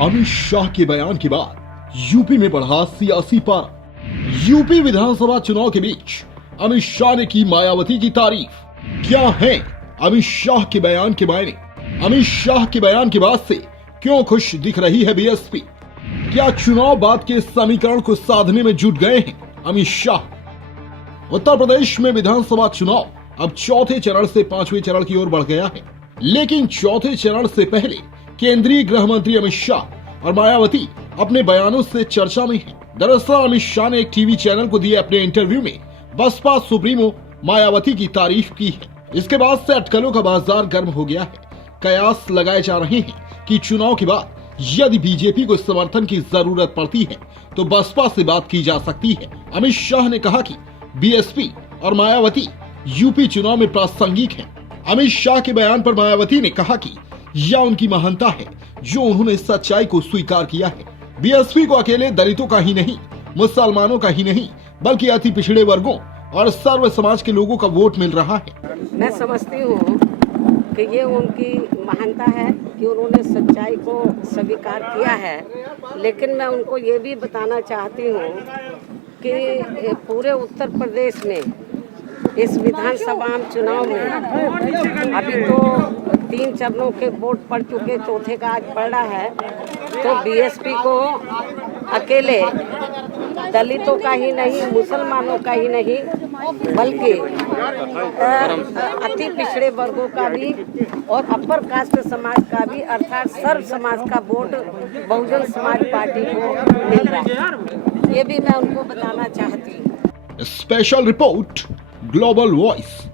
अमित शाह के बयान के बाद यूपी में बढ़ा सियासी पारा। यूपी विधानसभा चुनाव के बीच अमित शाह ने की मायावती की तारीफ। क्या है अमित शाह के बयान के मायने? अमित शाह के बयान के बाद से क्यों खुश दिख रही है बीएसपी? क्या चुनाव बाद के समीकरण को साधने में जुट गए हैं अमित शाह? उत्तर प्रदेश में विधानसभा चुनाव अब चौथे चरण से पांचवें चरण की ओर बढ़ गया है, लेकिन चौथे चरण से पहले केंद्रीय गृह मंत्री अमित शाह और मायावती अपने बयानों से चर्चा में हैं। दरअसल अमित शाह ने एक टीवी चैनल को दिए अपने इंटरव्यू में बसपा सुप्रीमो मायावती की तारीफ की है। इसके बाद से अटकलों का बाजार गर्म हो गया है। कयास लगाए जा रहे हैं कि चुनाव के बाद यदि बीजेपी को समर्थन की जरूरत पड़ती है तो बसपा से बात की जा सकती है। अमित शाह ने कहा कि बीएसपी और मायावती यूपी चुनाव में प्रासंगिक हैं। अमित शाह के बयान पर मायावती ने कहा कि यह उनकी महानता है जो उन्होंने सच्चाई को स्वीकार किया है। बीएसपी को अकेले दलितों का ही नहीं, मुसलमानों का ही नहीं, बल्कि अति पिछड़े वर्गों और सर्व समाज के लोगों का वोट मिल रहा है। मैं समझती हूँ कि ये उनकी महानता है कि उन्होंने सच्चाई को स्वीकार किया है, लेकिन मैं उनको ये भी बताना चाहती हूँ कि पूरे उत्तर प्रदेश में इस विधानसभा चुनाव में अभी तो 3 चरणों के वोट पड़ चुके, चौथे का आज पड़ रहा है। तो बीएसपी को अकेले दलितों का ही नहीं, मुसलमानों का ही नहीं, बल्कि अति पिछड़े वर्गों का भी और अपर कास्ट समाज का भी, अर्थात सर्व समाज का वोट बहुजन समाज पार्टी को मिल रहा है। ये भी मैं उनको बताना चाहती हूँ। Special report, global voice.